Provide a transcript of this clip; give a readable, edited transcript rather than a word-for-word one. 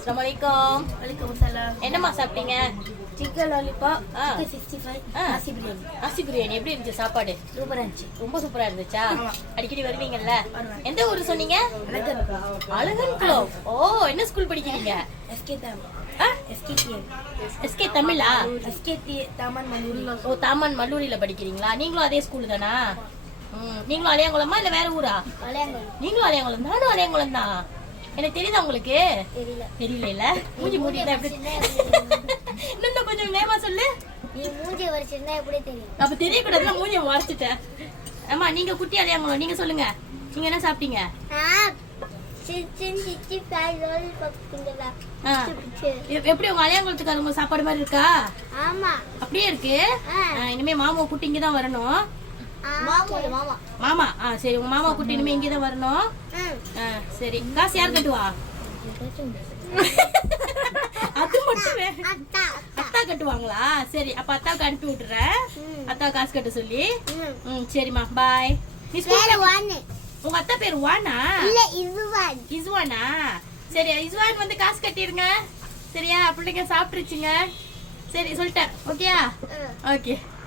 அஸ்ஸலாமுஅலைக்கும். வலைக்கம் சலாம். என்னம்மா சாப்பிட்டீங்க? சிக்கன் லாலிபாப், சிக்கன் 65, நாசி பிரியாணி. நாசி பிரியாணி எப்படி இருந்துச்சு சாப்பாடு? சூப்பரா இருந்துச்சு. ரொம்ப சூப்பரா இருந்துச்சா? ஆமா. அடிக்கடி வருவீங்கல்ல? வருவேன். எந்த ஊரு சொன்னீங்க? அழகன் அழகன்குளம். ஓ, என்ன ஸ்கூல் படிக்கிறீங்க? எஸ்கே தாமன் SKTM எஸ்கே தமிழா? SKT தாமன் மல்லூரி. ஓ, தாமன் மல்லூரியில படிக்கிறீங்களா? நீங்களும் அதே ஸ்கூல் தானா? நீங்களும் அலையாங்குளமா இல்ல வேற ஊரா? அலையாங்கல். நீங்களும் அலையாங்குளம்? நானும் அலையாங்குளம் தான். எனக்கு தெரியுதா உங்களுக்கு? தெரியல. தெரியல. மூஞ்சி மூடிதான் எப்படி? இன்னும் கொஞ்சம் நேமா சொல்லு. நீ மூஞ்சி வச்சிருந்தா எப்படி தெரியும்? அப்ப தெரியக்கூடாதுல, மூஞ்சிய மறைச்சிட்டேன். ஆமா, நீங்க குட்டி அலையாங்குளம், நீங்க சொல்லுங்க. நீங்க என்ன சாப்பிட்டீங்க? சிக்கன் 65 லாலிபாப் கிண்டலா. ஆ. எப்படி உங்க அலையாங்குளத்துக்காரங்க சாப்பாடு மாதிரி இருக்கா? ஆமா. அப்படியே இருக்கு. இனிமே மாமா குட்டி இங்க தான் வரணும். மாமா. மாமா சரி, உங்க மாமா குட்டி இனிமே இங்க தான் வரணும். சரி, காசு யார் கட்டுவா? அது மட்டுமே அத்தா கட்டுவாங்களா? சரி, அப்ப அத்தாவுக்கு அனுப்பி விட்டுறேன். அத்தா காசு கட்ட சொல்லி. சரிம்மா, பாய். நீ ஸ்கூல் உங்க அத்தா பேர் வானா? இல்ல இதுவான். இஸ்வானா? சரி, இஸ்வான் வந்து காசு கட்டிருங்க. சரியா? பிள்ளைங்க சாப்பிட்டுருச்சுங்க. சரி, சொல்லிட்டேன். ஓகேயா? ஓகே.